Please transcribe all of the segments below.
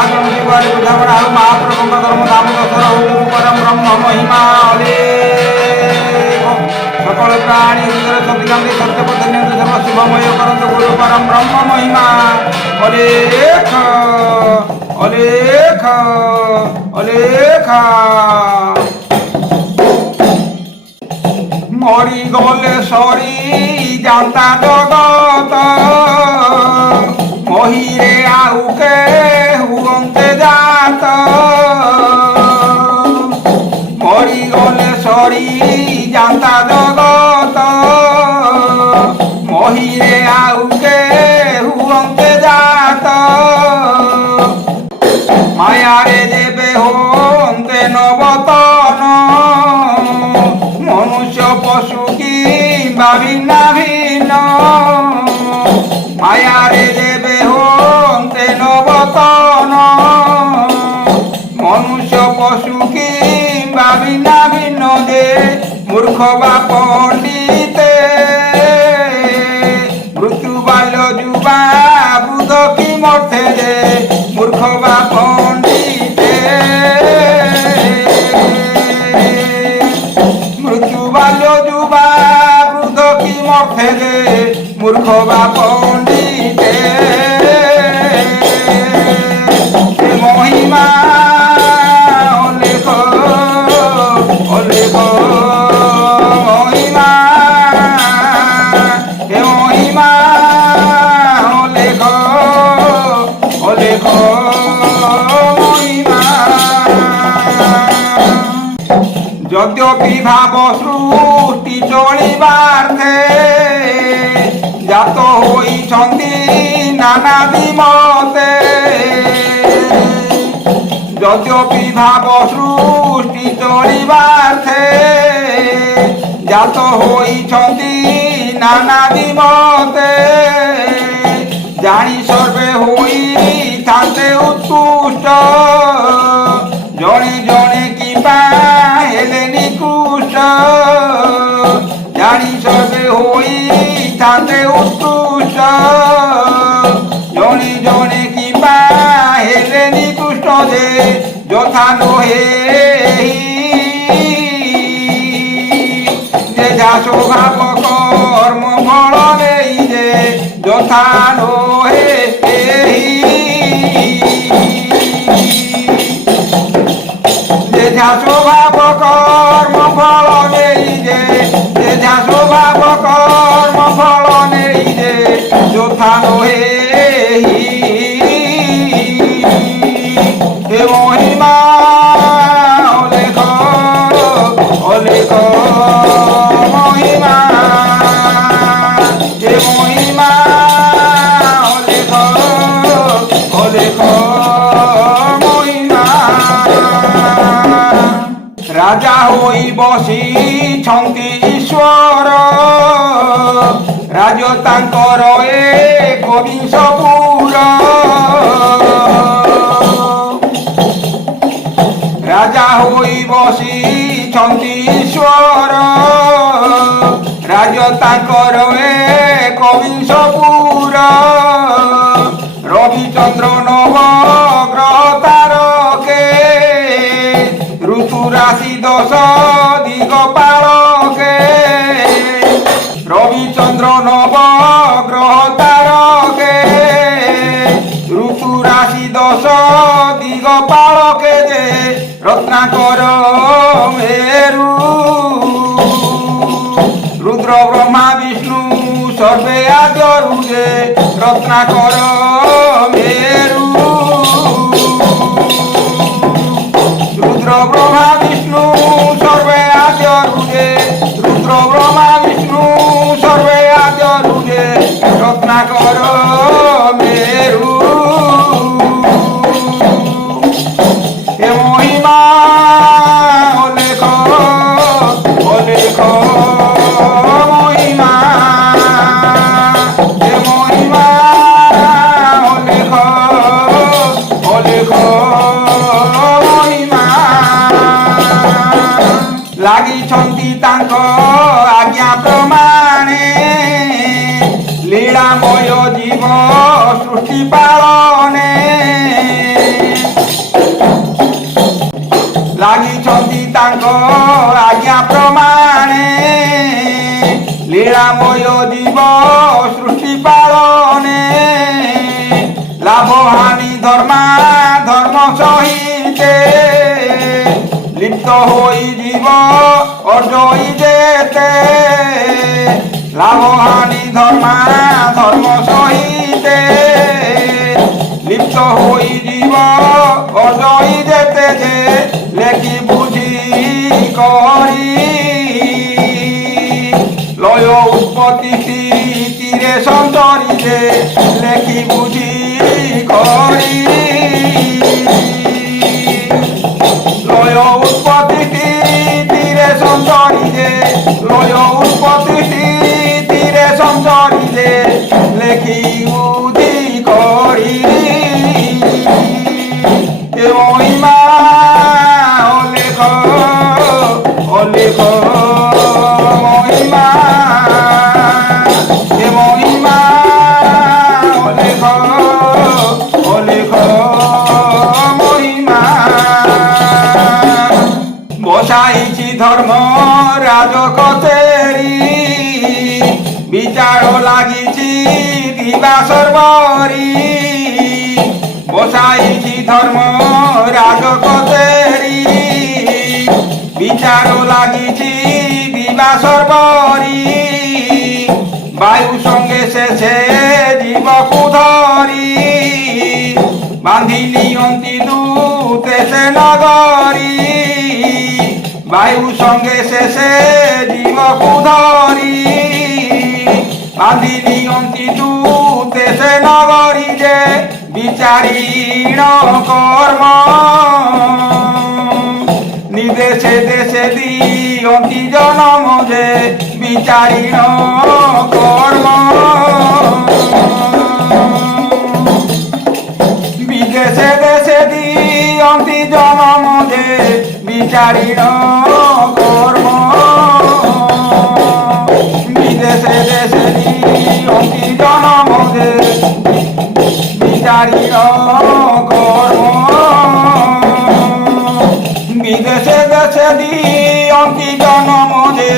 आगम शिवाय बुद्धवण आरु महाप्रभु धर्म दामोदर गुरु परम ब्रह्म महिमा सकल प्राणी इंद्र सतिकांति सत्यपथनेन्द्र सर्व शुभमय करंत गुरु परम ब्रह्म महिमा अलेख अलेख अलेख मरी गले सरी जानता जगत महिरे आउके हुअन्ते जात मरी गले सरी जानता जगत महिरे आउके हुअन्ते जात मायारे जेबे होन्ते नवतन मनुष्य पशु की भिन्न भिन्न मायारे जेबे होन्ते नवतन मनुष्य पशु की भिन्न भिन्न दे मूर्ख बा पंडिते मृत्यु बाल्य जुबा बुध की मर्थे दे मूर्ख बा पंडिते मृत्यु बाल्य जुबा बुध की मर्थे दे मूर्ख बा पंडिते महिमा अलेख अलेख महिमा हे महिमा अलेख अलेख महिमा यद्यपि भाव सृष्टि चलिबार्थे जात होइछन्ति नाना दिमते यद्यपि भाव सृष्टि चलिबार्थे जात होइछन्ति नाना दिमते जानी सर्वे होइथान्ते उत्कृष्ट जणे जणे किंबा हेले निकृष्ट जानी सर्वे होइथान्ते उत्कृष्ट जणे जणे किंबा हेले निकृष्ट जे यथा नहे जे जा स्वभाव कर्म फल नेई जे यथा नहे जेझा स्वभाव कर्म फल नेई जे जा स्वभाव कर्म फल नेई जे यथा नहे हे महिमा अलेख अलेख महिमा हे महिमा अलेख अलेख महिमा राजा होई बसिछन्ति ईश्वर राज्य तांकर एकविंशपुर राजा होई बसिछन्ति ईश्वर राज्य तांकर एकविंशपुर रविचंद्र नवग्रह तारके ऋतु राशि दश दिगपालके रविचंद्र नवग्रह तारके ऋतु राशि दश दिगपालके जे रत्नाकर मेरु रुद्र ब्रह्मा विष्णु सर्वे आद्यरु जे रत्नाकर मेरु रुद्र ब्रह्मा विष्णु सर्वे आद्यरु जे रुद्र ब्रह्मा विष्णु सर्वे आद्यरु जे रत्नाकर मेरु हे महिमा अलेख अलेख महिमा हे महिमा अलेख अलेख महिमा लागिछन्ति तांक आज्ञा प्रमाणे लीलामय जीव सृष्टि पालने ଲାଗିଛନ୍ତି ତାଙ୍କ ଆଜ୍ଞା ପ୍ରମାଣେ ଲୀଳାମୟ ଜୀବ ସୃଷ୍ଟି ପାଳନେ ଲାଭ ହାନି ଧର୍ମ ସହିତେ লিপ্ত হই জীব অজয়ী যেতে লাভহানি ধর্ম সহিতে লিপ্ত হই জীব অজয়ী যেতে যে লেখি বুঝি করি লয় উৎপত্তি স্থিতিরে সঞ্চরি যে লেখি বুঝি করি লয় উৎপত্তি স্থিতিরে সঞ্চরি যে লয় উৎপত্তি স্থিতিরে সঞ্চরি যে লেখি বুঝি করি এ মহিমা অলেখ অলেখ মহিমা এ মহিমা অলেখ অলেখ মহিমা বসাইছি ধর্ম রাজকচেরি বিচার লাগিছি দিবা সর্বরি বসাইছি ধর্ম রাজকচেরি বিচার লাগিছি দিবা সর্বরি বায়ু সঙ্গে শেষে জীবকু ধরি বাঁধি নিয়ন্তি দূতে সে নগরী বায়ু সঙ্গে শেষে জীবকু ধরি বাঁধি নিয়ন্তি দূতে সে নগরী যে বিচারীণ কর্ম নিদেশে দেশে দিয়ন্তি জনম যে বিচারীণ কর্ম বিদেশে দেশে দিয়ন্তি জনম যে বিচারীণ কর্ম বিদেশে দেশে দিয়ন্তি জনম যে বিচারীণ কর্ম বিদেশে দেশে দিয়ন্তি জনম যে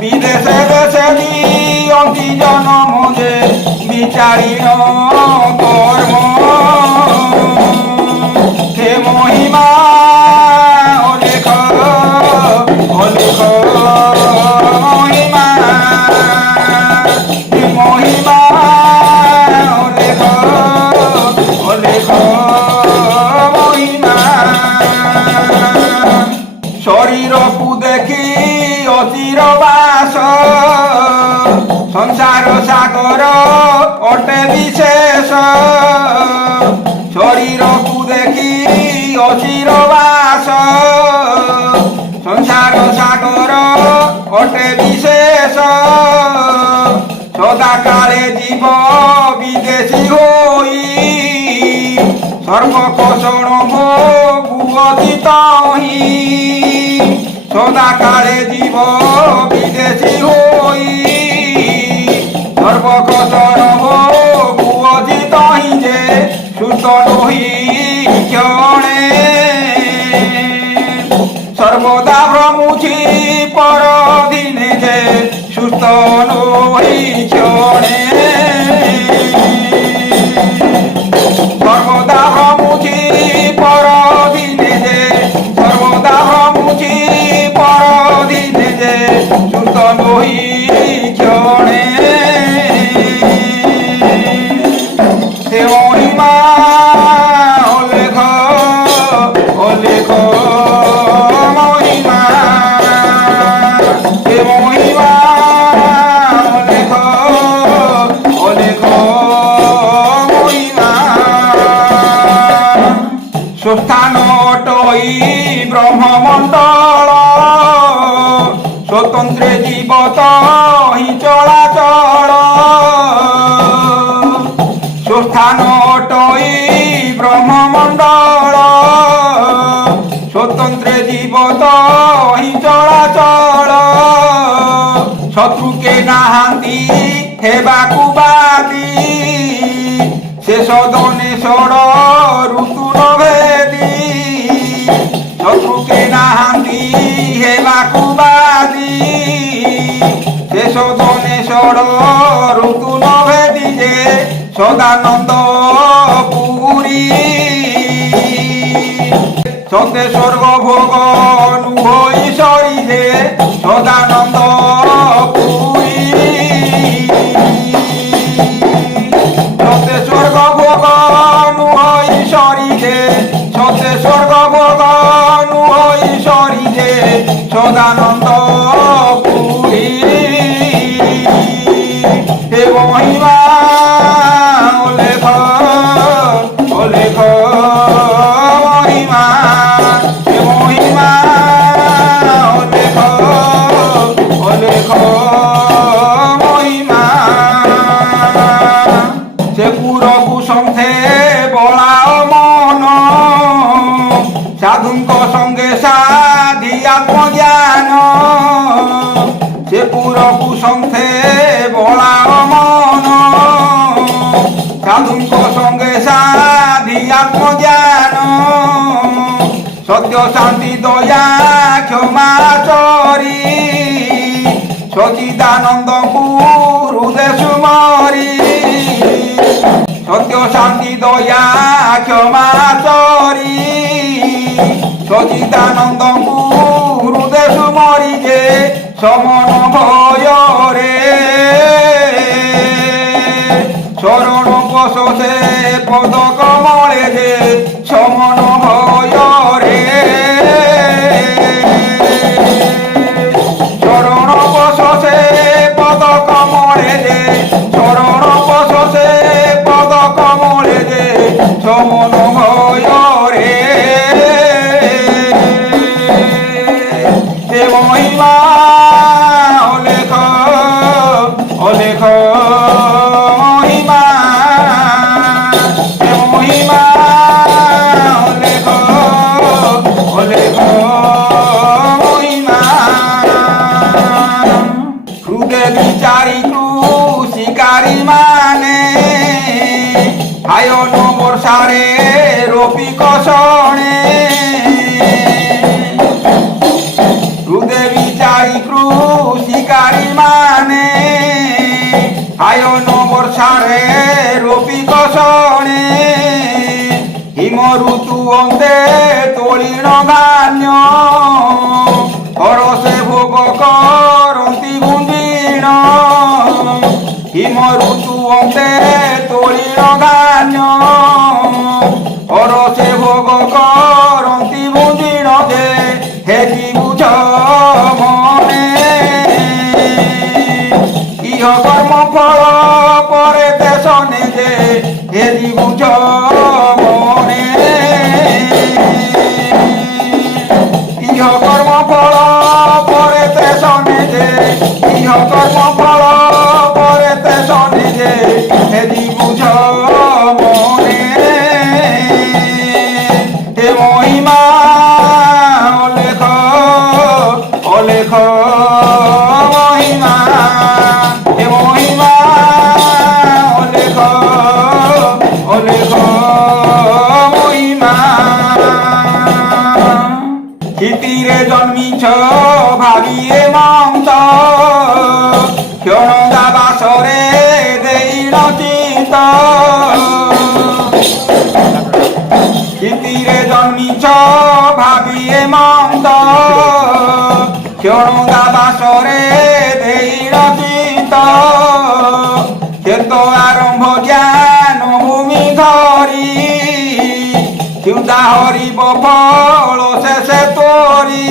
বিদেশে দেশে দিয়ন্তি জনম যে বিচারীণ কর্ম হে মহিমা অলেখ অলেখ মহিমা হে মহিমা অলেখ অলেখ মহিমা শরীরকু দেখি অচির বাস সংসার সাগর অটে বিশেষ শরীরকু দেখি অচির বাস সংসার সাগর অটে বিশেষ সদাকালে জীব বিদেশী হই সর্বকোষণ ভোগু অতীত সদাকালে জীব বিদেশী হই সর্বকোষণ ভোগু অতীত যে সুস্থ নহি ক্ষণে সর্বদা ভ্রমুছি পরদিনে যে সুস্থ নহি ক্ষণে সর্বদা ভ্রমুছি পরদিনে যে সর্বদা ভ্রমুছি পরদিনে যে সুস্থ নহি ক্ষণে হে মহিমা অলেখ অলেখ মহিমা হে মহিমা অলেখ অলেখ মহিমা সুস্থান অটই ব্রহ্মমণ্ডল স্বতন্ত্রে জীবত হি চলাচল সুস্থান অটই ব্রহ্মমণ্ডল স্বতন্ত্রে জীবত হি চলাচল শত্রুকে নাহান্তি হেবাকু বাদি শেষ দনেশ্বর ঋতু নভেদি শত্রুকে না সতে স্বর্গ ভোগ ঈশ্বরী যে সদানন্দ পুরী সতে স্বর্গ ভোগ ঈশ্বরী যে সতে স্বর্গ ভোগ ঈশ্বরী যে সদানন্দ পুরী হে মহিমা ওলেখ ওলেখ মহিমা হে মহিমা ওলেখ ওলেখ মহিমা সে পুরকু সঙ্গে বলা মন সাধুଙ୍କ সঙ্গে সাধি আত্মজ্ঞান সে পুরকু সঙ্গে বলা মন সাধুଙ୍କ সঙ্গে সাধি আত্মজ্ঞান সত্য শান্তি দয়া ক্ষমা চরি সচিদানন্দଙ୍କୁ হৃদয় সুমরি সত্য শান্তি দয়া ক্ষমা চরি সচিদানন্দଙ୍କୁ হৃদয় সুমরি যে সমন ভয়রে চরণ বসে পদ কমলে যে সমন ভয়রে চরণ বসে পদ কমলে যে চরণ বসে পদ কমলে যে সমন ভয়রে হে মহিমা অলেখ অলেখ মহিমা হে মহিমা অলেখ অলেখ মহিমা হৃদয় বিচারি শিকারী মানে আয়ন বর্ষারে রবি কষণে হৃদয় বিচারি শিকারী মানে আয়ন বর্ষারে রবি কষণে হিম ঋতু অন্তে তলিণ ধান্য হরসে ভোগ করন্তি গুঞ্জিণ হিম ঋতু অন্তে তলিণ ধান্য হরসে ভোগ করন্তি গুঞ্জিণ যে হেতি বুঝ মনে ইহ কর্ম ফল পরে দেশনে যে হেতি বুঝ মনে ইহ কর্ম ফল পরে দেশনে যে ইহ কর্ম ফল পরে দেশনে যে হেতি বুঝ মনে হে মহিমা অলেখ অলেখ মহিমা হে মহিমা অলেখ অলেখ মহিমা ক্ষিতিরে জন্মিছ ভাবিয়ে মন্ত ক্ষণ দাবাসরে দেই নচিত ক্ষিতিরে জন্মিছ ভাবিয়ে মন্ত ক্ষণ দাবাসরে দেই নচিত ক্ষেত আরম্ভ জ্ঞান ভূমি ধরি ক্ষুদা হরিব ফল শেষে তোরি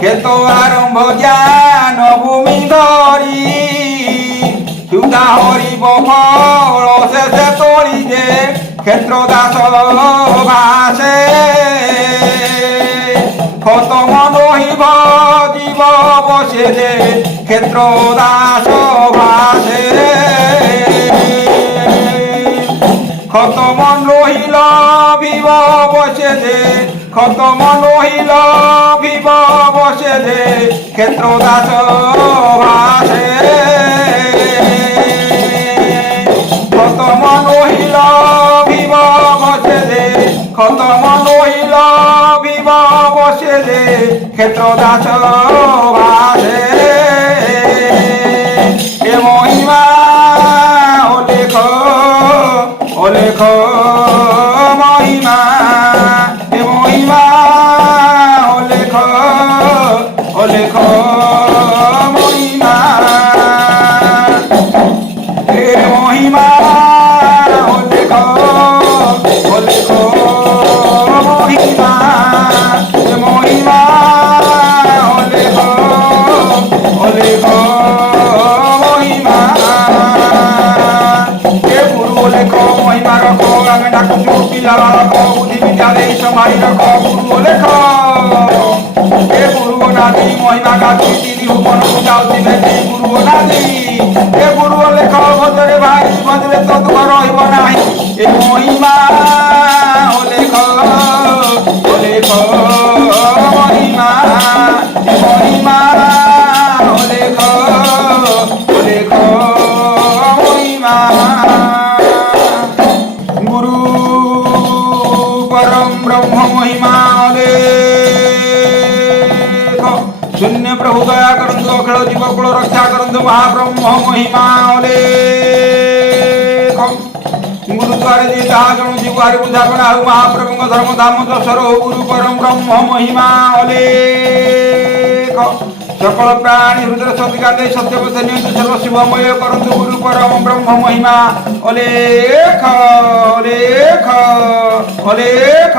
ক্ষেত আরম্ভ জ্ঞান ভূমি ধরি ক্ষুদা হরিব ফল শেষে তোরি যে ক্ষেত্র দাস ভাসে খতম নহিব জীব বসে যে ক্ষেত্র দাস ভাসে খতম নহিল ভিব বসে যে খতম নহিল ভিব বসে যে ক্ষেত্র দাস ভাসে খতম নহিল ভিব বসে যে খতম নহিল ভিব বসে যে ক্ষেত্র দাস ভাসে হে মহিমা অলেখ অলেখ মহিমা হে মহিমা विद्या बालक बुद्धि विद्या दे समाई रख गुरु लेख हे गुरु नादी महिमा गाती तीनी हुमन पूजाउती भेटी गुरु नादी हे गुरु लेख भजरे भाई भजरे तो दुख रहिब नाही ए महिमा ओ लेख महिमा महिमा ओ लेख महिमा गुरु परम ब्रह्म महिमा लेख शून्य प्रभु दया करंतु अखिल जीव कुल रक्षा करंतु महाब्रह्म महिमा लेख गुरु द्वारे जी जहाँ जणु जीवारि बुझापना हो महाप्रभु धर्म धाम दशर हो गुरु परम ब्रह्म महिमा लेख सकल प्राणी हृदय सतिका दे सत्य पथ नियंत्र सर्व शिवमय करंतु गुरु परम ब्रह्म महिमा अलेख अलेख अलेख